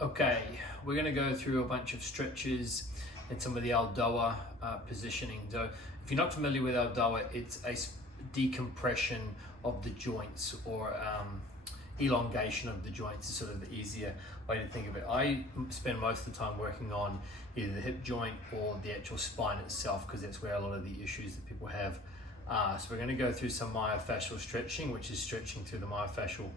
Okay, we're going to go through a bunch of stretches and some of the ELDOA positioning. So if you're not familiar with ELDOA, it's a decompression of the joints, or elongation of the joints is sort of the easier way to think of it. I spend most of the time working on either the hip joint or the actual spine itself, because that's where a lot of the issues that people have are. So we're going to go through some myofascial stretching, which is stretching through the myofascial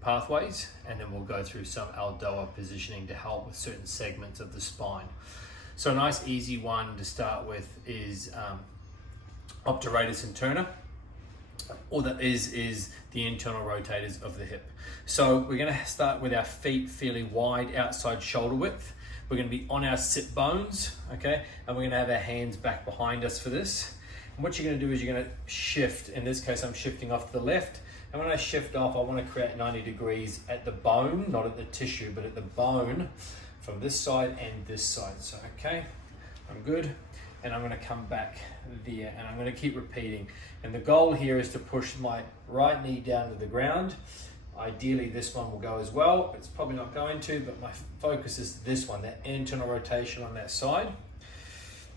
pathways, and then we'll go through some ELDOA positioning to help with certain segments of the spine. So a nice easy one to start with is obturator interna, or that is the internal rotators of the hip. So we're going to start with our feet fairly wide outside shoulder width. We're going to be on our sit bones, okay, and we're going to have our hands back behind us for this. And what you're going to do is you're going to shift. In this case, I'm shifting off to the left. And when I shift off, I want to create 90 degrees at the bone, not at the tissue, but at the bone from this side and this side. So, okay, I'm good. And I'm going to come back there, and I'm going to keep repeating. And the goal here is to push my right knee down to the ground. Ideally, this one will go as well. It's probably not going to, but my focus is this one, that internal rotation on that side.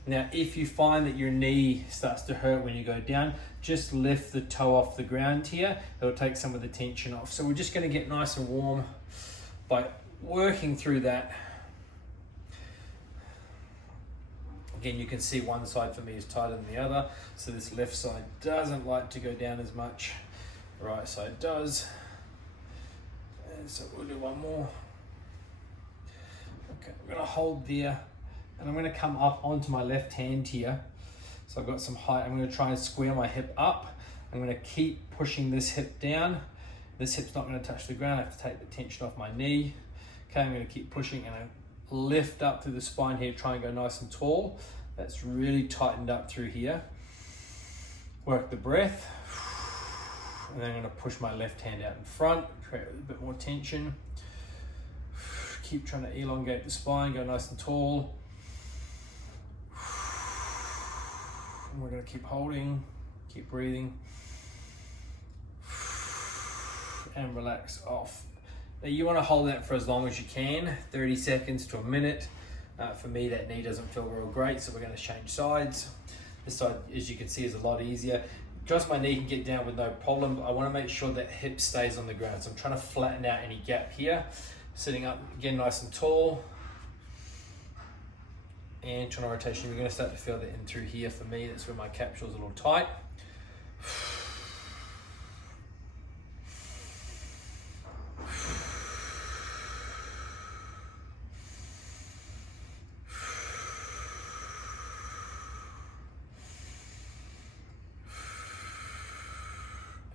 Now, if you find that your knee starts to hurt when you go down, just lift the toe off the ground here. It'll take some of the tension off. So we're just going to get nice and warm by working through that. Again, you can see one side for me is tighter than the other. So this left side doesn't like to go down as much. The right side does. And so we'll do one more. Okay, we're going to hold there. And I'm going to come up onto my left hand here. So I've got some height. I'm going to try and square my hip up. I'm going to keep pushing this hip down. This hip's not going to touch the ground. I have to take the tension off my knee. Okay, I'm going to keep pushing, and I lift up through the spine here, try and go nice and tall. That's really tightened up through here. Work the breath. And then I'm going to push my left hand out in front, create a bit more tension. Keep trying to elongate the spine, go nice and tall. And we're going to keep holding, keep breathing, and relax off. Now you want to hold that for as long as you can, 30 seconds to a minute. For me, that knee doesn't feel real great, so we're going to change sides. This side, as you can see, is a lot easier. Just my knee can get down with no problem, but I want to make sure that hip stays on the ground. So I'm trying to flatten out any gap here. Sitting up again nice and tall. And internal rotation, we're going to start to feel that in through here for me. That's where my capsule is a little tight.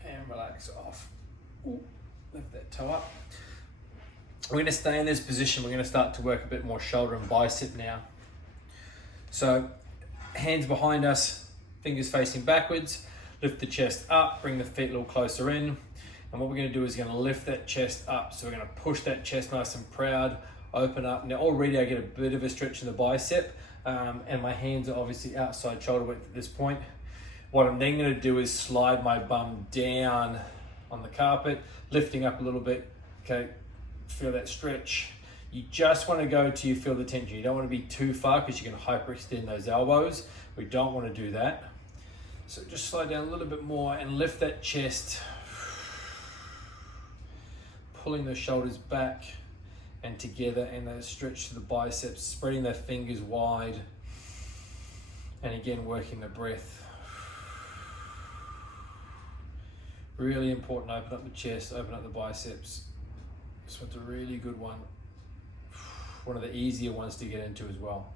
And relax off. Ooh, lift that toe up. We're going to stay in this position. We're going to start to work a bit more shoulder and bicep now. So hands behind us, fingers facing backwards, lift the chest up, bring the feet a little closer in. And what we're going to do is going to lift that chest up. So we're going to push that chest nice and proud, open up. Now already I get a bit of a stretch in the bicep, and my hands are obviously outside shoulder width at this point. What I'm then going to do is slide my bum down on the carpet, lifting up a little bit. Okay, feel that stretch. You just want to go till you feel the tension. You don't want to be too far because you can hyperextend those elbows. We don't want to do that. So just slide down a little bit more and lift that chest. Pulling the shoulders back and together, and those stretch to the biceps, spreading the fingers wide. And again, working the breath. Really important, open up the chest, open up the biceps. This one's a really good one. One of the easier ones to get into as well.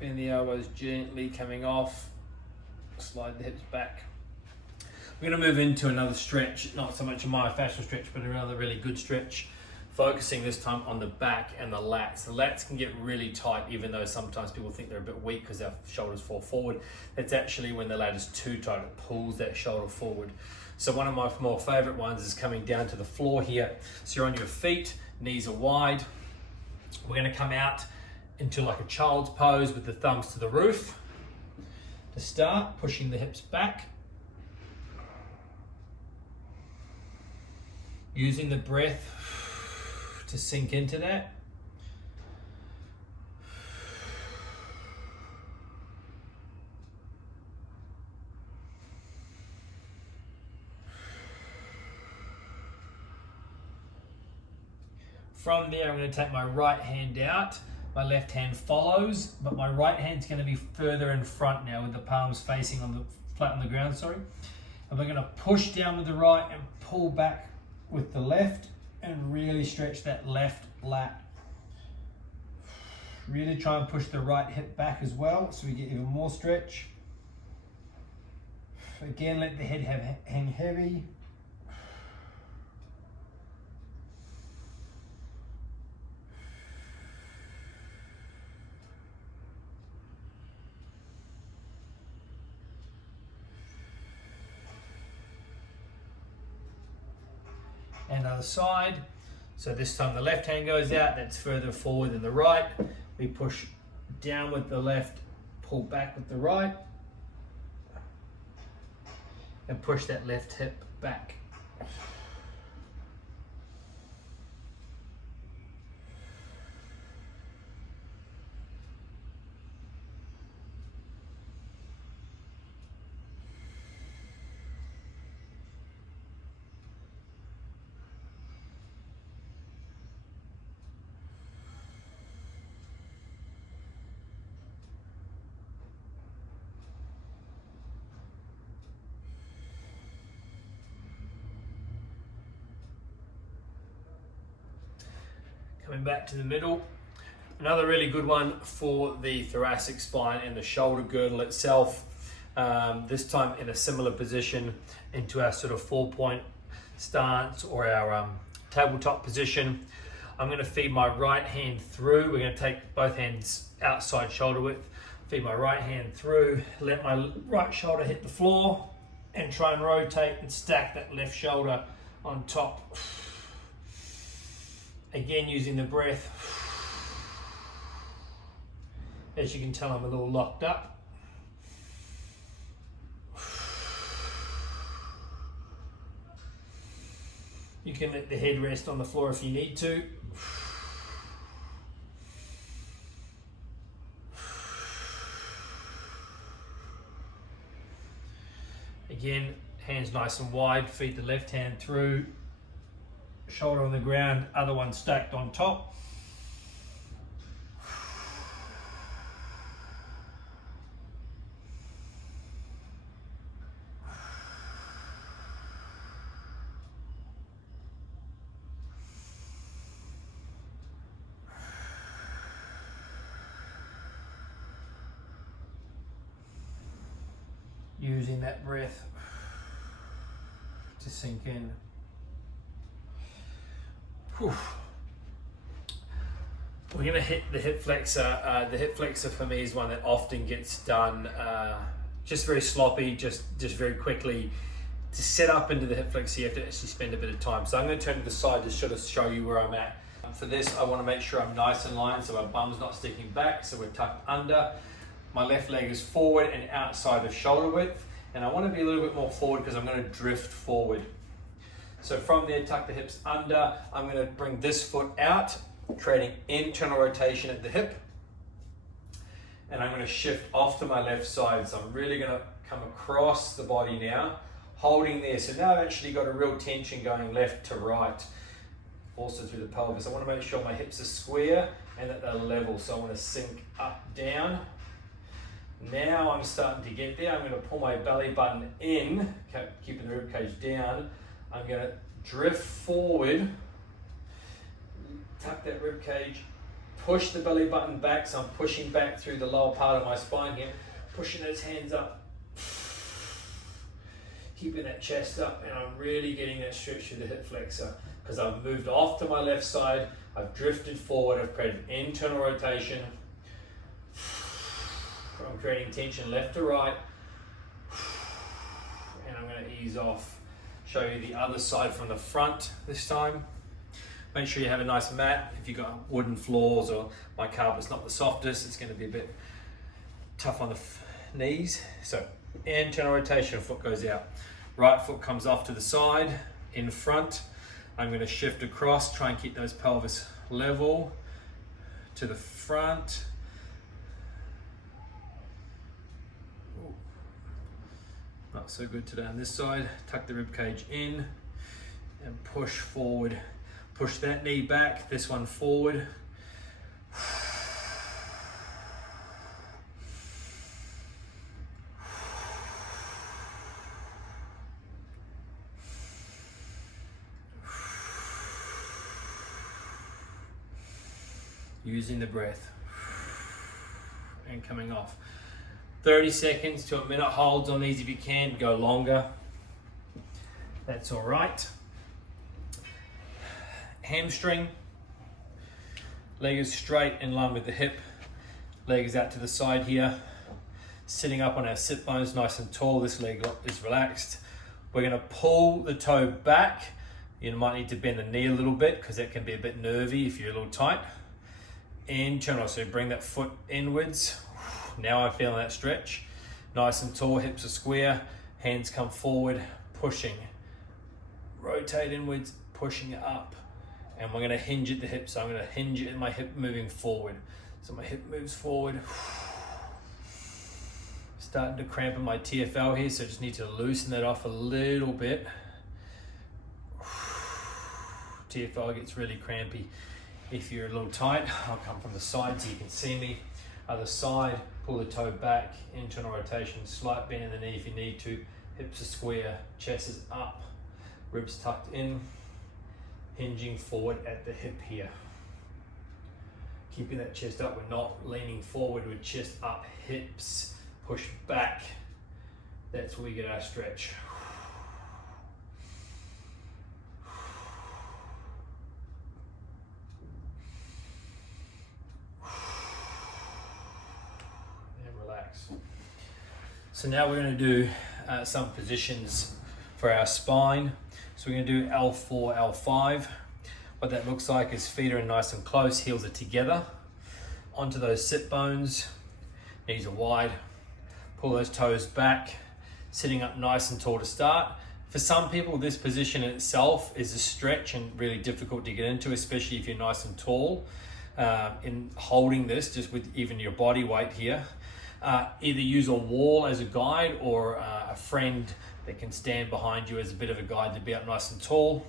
Bend the elbows gently coming off. Slide the hips back. We're going to move into another stretch, not so much a myofascial stretch, but another really good stretch, focusing this time on the back and the lats. The lats can get really tight, even though sometimes people think they're a bit weak because their shoulders fall forward. That's actually when the lat is too tight, it pulls that shoulder forward. So one of my more favorite ones is coming down to the floor here. So you're on your feet, knees are wide. We're going to come out into like a child's pose with the thumbs to the roof. To start, pushing the hips back. Using the breath to sink into that. From there, I'm going to take my right hand out. My left hand follows, but my right hand's going to be further in front now with the palms facing on the flat on the ground, sorry. And we're going to push down with the right and pull back with the left and really stretch that left lat. Really try and push the right hip back as well so we get even more stretch. Again, let the head hang heavy. And other side. So this time the left hand goes out, that's further forward than the right. We push down with the left, pull back with the right, and push that left hip back. Coming back to the middle. Another really good one for the thoracic spine and the shoulder girdle itself. This time in a similar position into our sort of 4-point stance or our tabletop position. I'm going to feed my right hand through. We're going to take both hands outside shoulder width. Feed my right hand through. Let my right shoulder hit the floor and try and rotate and stack that left shoulder on top. Again, using the breath. As you can tell, I'm a little locked up. You can let the head rest on the floor if you need to. Again, hands nice and wide, feed the left hand through. Shoulder on the ground, other one stacked on top. Using that breath to sink in. Whew. We're going to hit the hip flexor. The hip flexor for me is one that often gets done just very sloppy, just very quickly. To set up into the hip flexor, you have to actually spend a bit of time. So I'm going to turn to the side to sort of show you where I'm at. For this, I want to make sure I'm nice and lined so my bum's not sticking back, so we're tucked under. My left leg is forward and outside of shoulder width, and I want to be a little bit more forward because I'm going to drift forward. So from there, tuck the hips under. I'm going to bring this foot out, creating internal rotation at the hip. And I'm going to shift off to my left side. So I'm really going to come across the body now, holding there. So now I've actually got a real tension going left to right, also through the pelvis. I want to make sure my hips are square and that they're level. So I want to sink up, down. Now I'm starting to get there. I'm going to pull my belly button in, keeping the ribcage down. I'm going to drift forward, tuck that rib cage, push the belly button back, so I'm pushing back through the lower part of my spine here, pushing those hands up, keeping that chest up, and I'm really getting that stretch through the hip flexor because I've moved off to my left side, I've drifted forward, I've created internal rotation, I'm creating tension left to right, and I'm going to ease off. Show you the other side from the front this time. Make sure you have a nice mat. If you've got wooden floors or my carpet's not the softest, it's going to be a bit tough on the knees. So internal rotation, foot goes out. Right foot comes off to the side, in front. I'm going to shift across, try and keep those pelvis level to the front. Ooh. Not so good today on this side. Tuck the rib cage in and push forward. Push that knee back, this one forward. Using the breath and coming off. 30 seconds to a minute holds on these if you can, go longer. That's all right. Hamstring, leg is straight in line with the hip, leg is out to the side here, sitting up on our sit bones nice and tall, this leg is relaxed. We're going to pull the toe back. You might need to bend the knee a little bit because that can be a bit nervy if you're a little tight. Internal, so bring that foot inwards. Now I'm feeling that stretch. Nice and tall, hips are square, hands come forward, pushing. Rotate inwards, pushing it up. And we're going to hinge at the hip, so I'm going to hinge at my hip moving forward. So my hip moves forward. Starting to cramp in my TFL here, so I just need to loosen that off a little bit. TFL gets really crampy if you're a little tight. I'll come from the side so you can see me. Other side, pull the toe back, internal rotation, slight bend in the knee if you need to. Hips are square, chest is up, ribs tucked in. Hinging forward at the hip here. Keeping that chest up, we're not leaning forward, with chest up, hips push back. That's where we get our stretch. And relax. So now we're going to do some positions for our spine. So we're going to do L4, L5. What that looks like is feet are in nice and close, heels are together. Onto those sit bones, knees are wide. Pull those toes back, sitting up nice and tall to start. For some people, this position in itself is a stretch and really difficult to get into, especially if you're nice and tall. In holding this, just with even your body weight here. Either use a wall as a guide or a friend that can stand behind you as a bit of a guide to be up nice and tall.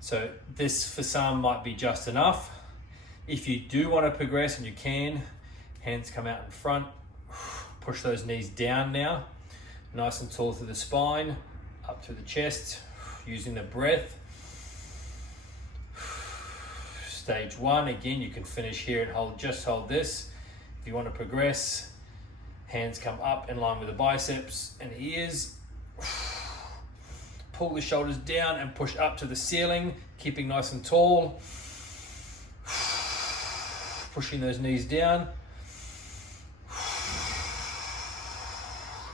So this for some might be just enough. If you do want to progress, and you can, hands come out in front, push those knees down now, nice and tall through the spine, up through the chest, using the breath. Stage one, again, you can finish here and just hold this. If you want to progress, hands come up in line with the biceps and ears. Pull the shoulders down and push up to the ceiling, keeping nice and tall. Pushing those knees down.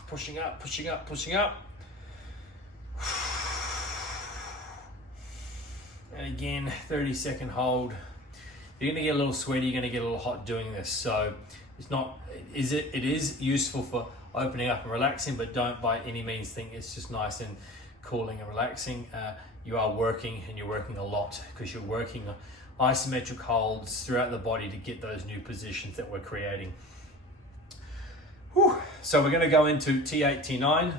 Pushing up, pushing up, pushing up. And again, 30-second hold. You're gonna get a little sweaty, you're gonna get a little hot doing this. So it's not, it is useful for opening up and relaxing, but don't by any means think it's just nice and cooling and relaxing. You are working, and you're working a lot because you're working isometric holds throughout the body to get those new positions that we're creating. Whew. So we're going to go into T8, T9.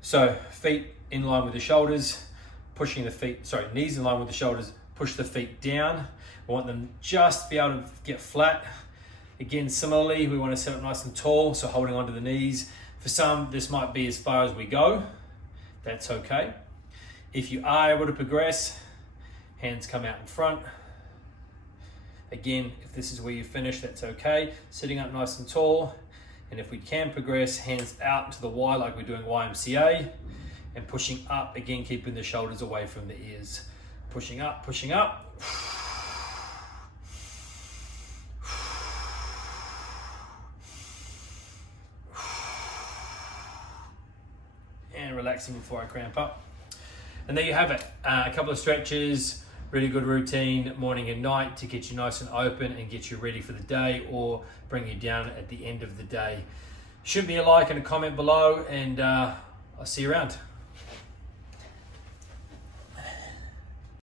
So feet in line with the shoulders, pushing the feet, knees in line with the shoulders, push the feet down. We want them just to be able to get flat. Again, similarly, we want to sit up nice and tall, so holding onto the knees. For some, this might be as far as we go. That's okay. If you are able to progress, hands come out in front. Again, if this is where you finish, that's okay. Sitting up nice and tall. And if we can progress, hands out to the Y like we're doing YMCA. And pushing up, again, keeping the shoulders away from the ears. Pushing up, pushing up. And relaxing before I cramp up. And there you have it, a couple of stretches, really good routine morning and night to get you nice and open and get you ready for the day or bring you down at the end of the day. Shoot me a like and a comment below, and I'll see you around.